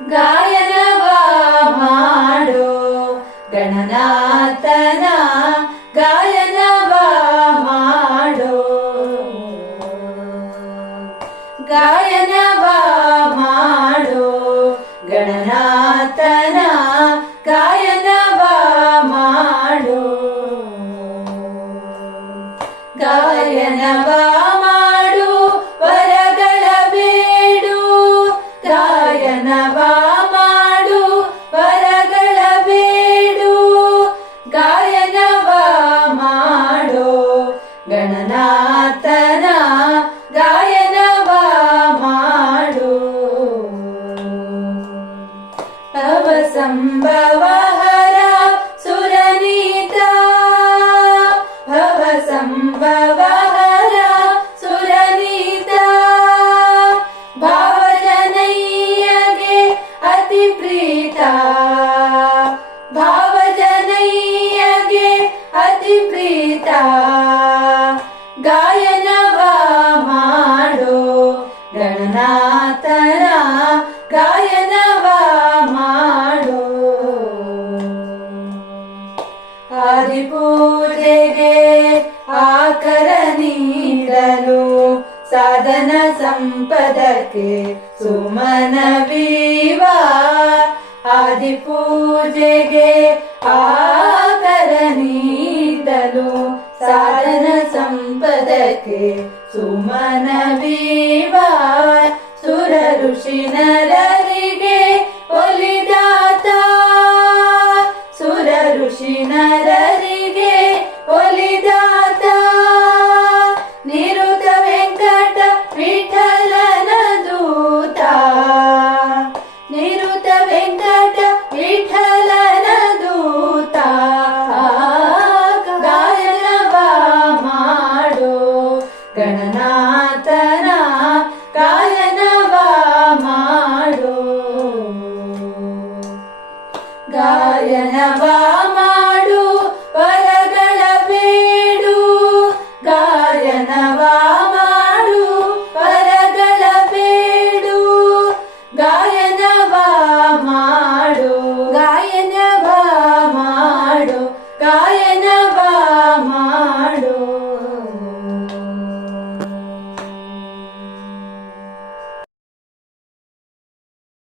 ಗಾಯನವ ಮಾಡೋ ಗಣನಾಥನ ಗಾಯನವ ಮಾಡೋ. ಗಾಯನವ भव सुरनीता। भव संभवरा सुरनीता। भावजनैयगे अतिप्रीता। भावजनैयगे अतिप्रीता। ಸಾಧನ ಸಂಪದಕ್ಕೆ ಸುಮನ ಆದಿ ಪೂಜೆಗೆ ಆಕರನೀತಲು ಸಾಧನ ಸಂಪದಕ್ಕೆ ಸುಮನ ಸುರ ಋಷಿ ನರರಿಗೆ கனவா